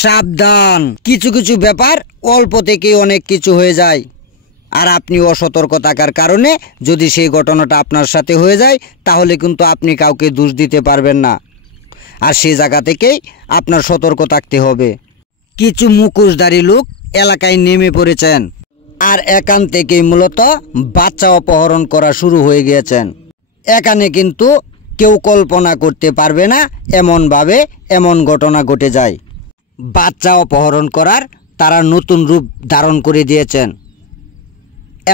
সাবধান, কিছু কিছু ব্যাপার অল্প থেকেই অনেক কিছু হয়ে যায়। আর আপনি অসতর্ক থাকার কারণে যদি সেই ঘটনাটা আপনার সাথে হয়ে যায় তাহলে কিন্তু আপনি কাউকে দোষ দিতে পারবেন না। আর সেই জায়গা থেকেই আপনার সতর্ক থাকতে হবে। কিছু মুখোশধারী লোক এলাকায় নেমে পড়েছেন আর এখান থেকেই মূলত বাচ্চা অপহরণ করা শুরু হয়ে গিয়েছেন। এখানে কিন্তু কেউ কল্পনা করতে পারবে না এমনভাবে এমন ঘটনা ঘটে যায়। বাচ্চা অপহরণ করার তারা নতুন রূপ ধারণ করে দিয়েছেন,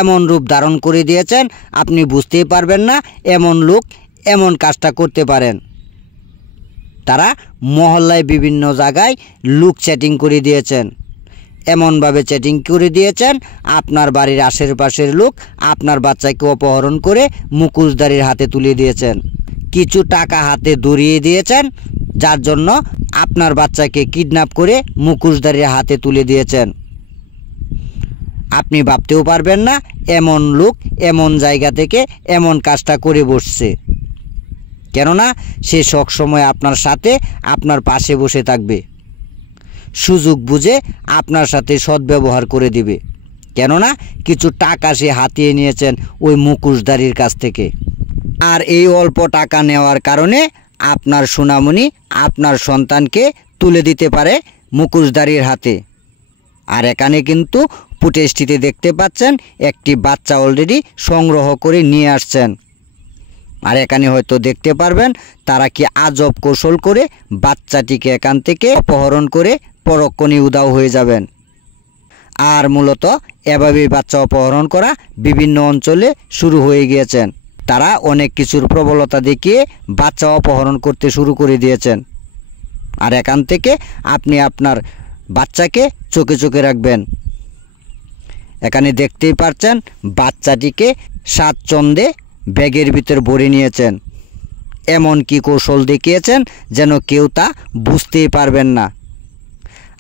এমন রূপ ধারণ করে দিয়েছেন আপনি বুঝতেই পারবেন না এমন লোক এমন কাজটা করতে পারেন। তারা মহল্লায় বিভিন্ন জায়গায় লুক চ্যাটিং করে দিয়েছেন, এমনভাবে চ্যাটিং করে দিয়েছেন আপনার বাড়ির আশেপাশের লোক আপনার বাচ্চাকে অপহরণ করে মুখোশধারীর হাতে তুলে দিয়েছেন। কিছু টাকা হাতে ধরিয়ে দিয়েছেন, যার জন্য আপনার বাচ্চাকে কিডন্যাপ করে মুখোশধারীর হাতে তুলে দিয়েছেন। আপনি ভাবতেও পারবেন না এমন লোক এমন জায়গা থেকে এমন কাজটা করে বসছে। কেননা সে সবসময় আপনার সাথে আপনার পাশে বসে থাকবে, সুযোগ বুঝে আপনার সাথে সদ্ব্যবহার করে দিবে। কেননা কিছু টাকা সে হাতিয়ে নিয়েছেন ওই মুখোশধারীর কাছ থেকে। আর এই অল্প টাকা নেওয়ার কারণে আপনার সোনামণি আপনার সন্তানকে তুলে দিতে পারে মুখোশধারীর হাতে। আর এখানে কিন্তু ফুটেজটিতে দেখতে পাচ্ছেন একটি বাচ্চা অলরেডি সংগ্রহ করে নিয়ে আসছেন। আর এখানে হয়তো দেখতে পারবেন তারা কি আজব কৌশল করে বাচ্চাটিকে এখান থেকে অপহরণ করে পরক্ষণেই উধাও হয়ে যাবেন। আর মূলত এভাবেই বাচ্চা অপহরণ করা বিভিন্ন অঞ্চলে শুরু হয়ে গিয়েছেন। তারা অনেক কিছুর প্রবলতা দেখিয়ে বাচ্চা অপহরণ করতে শুরু করে দিয়েছেন। আর এখান থেকে আপনি আপনার বাচ্চাকে চোখে চোখে রাখবেন। এখানে দেখতেই পাচ্ছেন বাচ্চাটিকে স্বাচ্ছন্দ্যে ব্যাগের ভিতর ভরে নিয়েছেন, এমন কি কৌশল দেখিয়েছেন যেন কেউ তা বুঝতেই পারবেন না।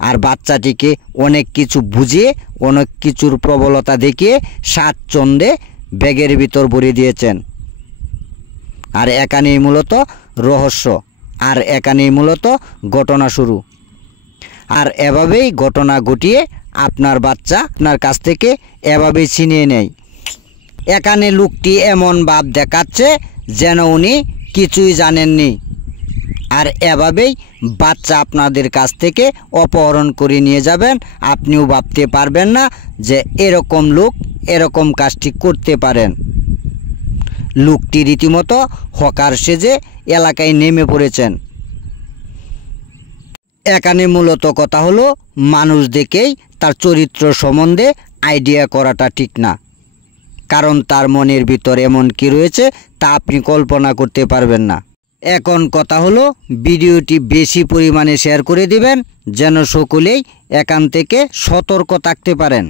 আর বাচ্চাটিকে অনেক কিছু বুঝিয়ে অনেক কিছুর প্রবলতা দেখিয়ে স্বাচ্ছন্দ্যে ব্যাগের ভিতর ভরে দিয়েছেন। আর এখানেই মূলত রহস্য, আর এখানেই মূলত ঘটনা শুরু। আর এভাবেই ঘটনা ঘটিয়ে আপনার বাচ্চা আপনার কাছ থেকে এভাবেই ছিনিয়ে নেয়। এখানে লোকটি এমন ভাব দেখাচ্ছে যেন উনি কিছুই জানেননি। আর এভাবেই বাচ্চা আপনাদের কাছ থেকে অপহরণ করে নিয়ে যাবেন। আপনিও ভাবতে পারবেন না যে এরকম লোক এরকম কাজটি করতে পারেন। লোকটি রীতিমতো হকার সেজে এলাকায় নেমে পড়েছেন। এখানে মূলত কথা হলো মানুষ দেখেই তার চরিত্র সম্বন্ধে আইডিয়া করাটা ঠিক না, কারণ তার মনের ভিতর এমন কি রয়েছে তা আপনি কল্পনা করতে পারবেন না। এখন কথা হলো ভিডিওটি বেশি পরিমাণে শেয়ার করে দিবেন যেন সকলেই এখান থেকে সতর্ক থাকতে পারেন।